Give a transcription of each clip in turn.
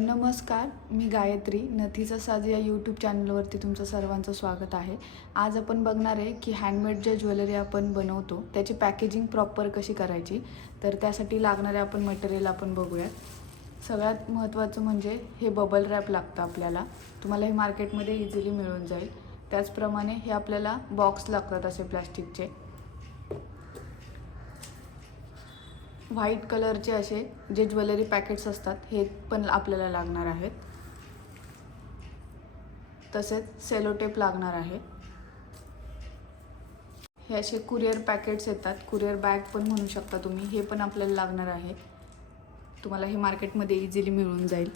नमस्कार मी गायत्री. नथीचा साज या यूट्यूब चॅनलवरती तुमचं सर्वांचं स्वागत आहे. आज आपण बघणार आहे की हँडमेड ज्या ज्वेलरी आपण बनवतो त्याची पॅकेजिंग प्रॉपर कशी करायची? तर त्यासाठी लागणारे आपण मटेरियल आपण बघूयात. सगळ्यात महत्त्वाचं म्हणजे हे बबल रॅप लागतं आपल्याला. तुम्हाला हे मार्केटमध्ये इझिली मिळून जाईल. त्याचप्रमाणे हे आपल्याला बॉक्स लागतात असे प्लॅस्टिकचे व्हाईट कलरचे असे जे ज्वेलरी पॅकेट्स असतात हे पण आपल्याला लागणार आहेत. तसेच सेलोटेप लागणार आहे. हे असे कुरिअर पॅकेट्स येतात. कुरिअर बॅग पण म्हणू शकता तुम्ही. हे पण आपल्याला लागणार आहे. तुम्हाला हे मार्केटमध्ये इझिली मिळून जाईल.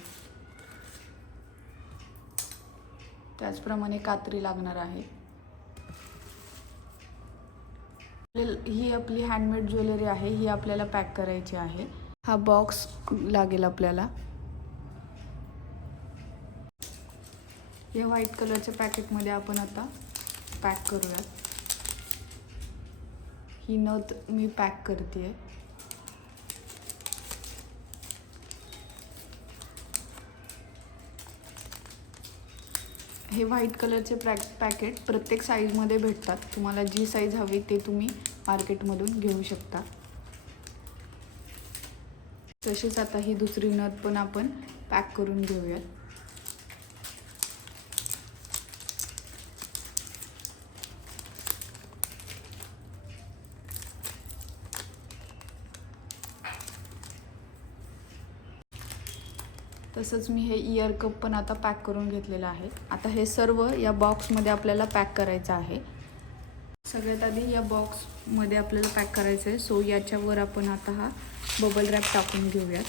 त्याचप्रमाणे कात्री लागणार आहे आपल्याला- ही आपली हँडमेड ज्वेलरी आहे ही आपल्याला पॅक करायची आहे. हा बॉक्स लागेल आपल्याला. या व्हाईट कलरच्या पॅकेटमध्ये आपण आता पॅक करूयात. ही नथ मी पॅक करते आहे हे व्हाईट कलरचे पॅक पॅकेट प्रत्येक साईजमध्ये भेटतात. तुम्हाला जी साईज हवी ते तुम्ही मार्केटमधून घेऊ शकता. तशीच आता ही दुसरी नथ पण आपण पॅक करून घेऊयात. तसंच मी हे इयर कप पण आता पॅक करून घेतलेलं आहे. आता हे सर्व या बॉक्समध्ये आपल्याला पॅक करायचं आहे. सगळ्यात आधी या बॉक्समध्ये आपल्याला पॅक करायचं आहे. सो याच्यावर आपण आता हा बबल रॅप टाकून घेऊयात.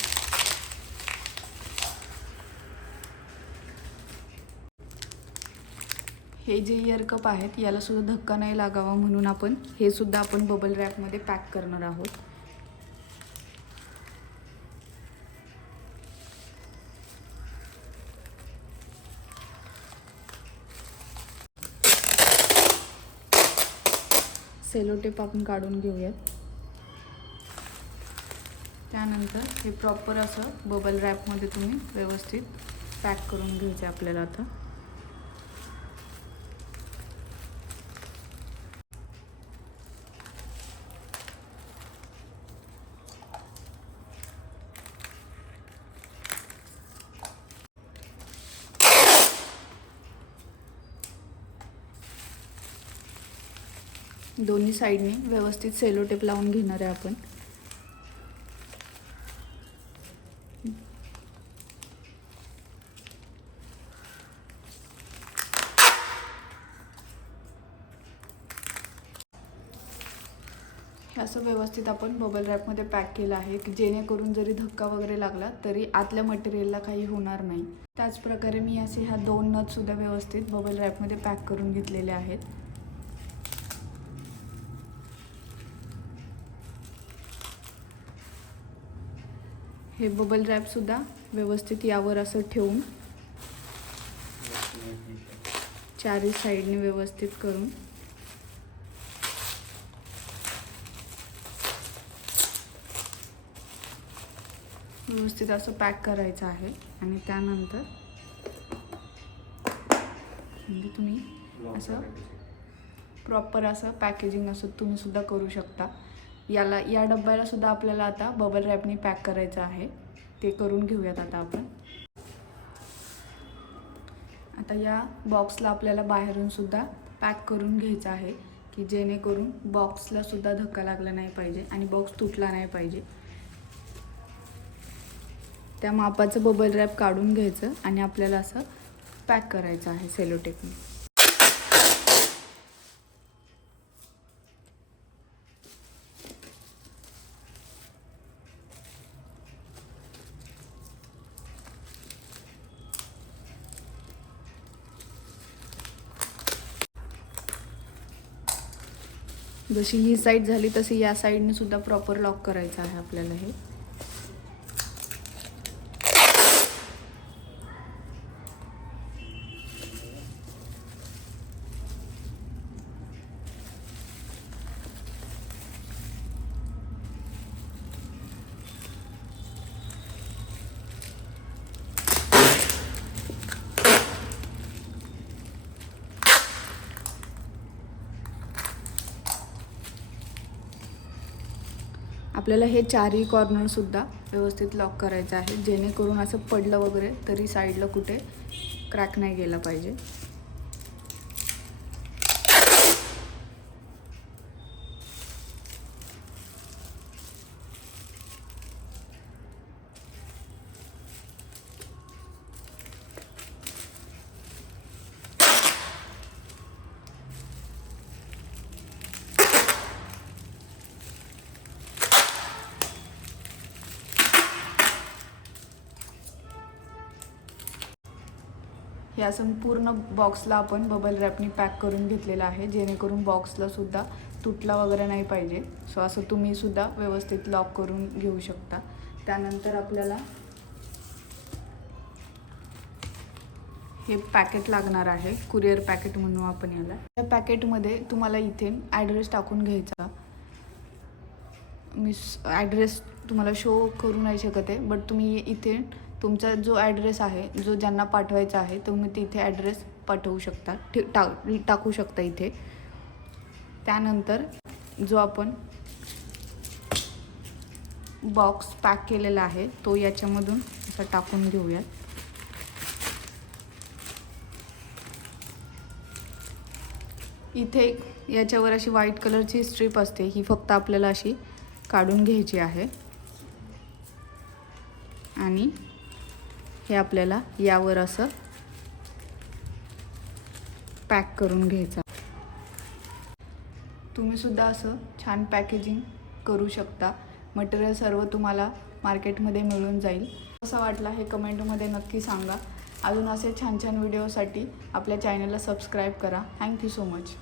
हे जे इयर कप आहेत याला सुद्धा धक्का नाही लागावा म्हणून आपण हे सुद्धा आपण बबल रॅपमध्ये पॅक करणार आहोत. सेलोटेप आपण काढून घेऊयात. त्यानंतर हे प्रॉपर असं बबल रॅपमध्ये तुम्ही व्यवस्थित पॅक करून घ्यायचं आपल्याला आता. दोन्ही साईडने व्यवस्थित सेलोटेप लावून घेणार आहे आपण. असं व्यवस्थित आपण बबल रॅपमध्ये पॅक केलं आहे की जेणेकरून जरी धक्का वगैरे लागला तरी आतल्या मटेरियलला काही होणार नाही. त्याचप्रकारे मी असे ह्या दोन नथसुद्धा व्यवस्थित बबल रॅपमध्ये पॅक करून घेतलेले आहेत. हे बबल रॅपसुद्धा व्यवस्थित यावर असं ठेवून चारही साईडने व्यवस्थित करून. व्यवस्थित असं पॅक करायचं आहे आणि त्यानंतर म्हणजे तुम्ही असं प्रॉपर असं पॅकेजिंग असं तुम्ही सुद्धा करू शकता. याला या डब्याला सुद्धा आपल्याला आता बबल रॅपनी पॅक करायचं आहे. ते करून घेऊयात आता आपण. आता या बॉक्सला आपल्याला बाहेरून सुद्धा पॅक करून घ्यायचं आहे की जेणेकरून बॉक्सला सुद्धा धक्का लागला नाही पाहिजे आणि बॉक्स तुटला नाही पाहिजे. त्या मापाचं बबल रॅप काढून घ्यायचं आणि आपल्याला असं पॅक करायचं आहे सेलोटेपने जशी ही साईड झाली तशी या साईडने सुद्धा प्रॉपर लॉक करायचं आहे आपल्याला हे. आपल्याला हे चारही कॉर्नरसुद्धा व्यवस्थित लॉक करायचं आहे. जेणेकरून असं पडलं वगैरे तरी साईडला कुठे क्रॅक नाही गेला पाहिजे. हे असं पूर्ण बॉक्सला आपण बबल रॅपनी पॅक करून घेतलेलं आहे. जेणेकरून बॉक्सलासुद्धा तुटला वगैरे नाही पाहिजे. सो असं तुम्ही सुद्धा व्यवस्थित लॉक करून घेऊ शकता. त्यानंतर आपल्याला हे पॅकेट लागणार आहे. कुरिअर पॅकेट म्हणू आपण याला. या पॅकेटमध्ये तुम्हाला इथे ॲड्रेस टाकून घ्यायचा. मी ॲड्रेस तुम्हाला शो करू नाही शकत आहे. बट तुम्ही इथे तुमचा जो ॲड्रेस आहे जो ज्यांना पाठवायचा आहे तुम्ही तिथे ॲड्रेस पाठवू शकता. ठे- टा टाकू शकता इथे. त्यानंतर जो आपण बॉक्स पॅक केलेला आहे तो याच्यामधून असा टाकून घेऊयात. इथे एक याच्यावर अशी व्हाईट कलरची स्ट्रीप असते. ही फक्त आपल्याला अशी काढून घ्यायची आहे. आणि हे आपल्याला यावर असं पॅक करून घ्यायचं तुम्ही सुद्धा असं छान पॅकेजिंग करू शकता. मटेरियल सर्व तुम्हाला मार्केटमध्ये मिळून जाईल. कसं वाटला हे कमेंटमध्ये नक्की सांगा. अजून असे छान छान व्हिडिओसाठी आपल्या चॅनलला सबस्क्राईब करा. Thank you so much.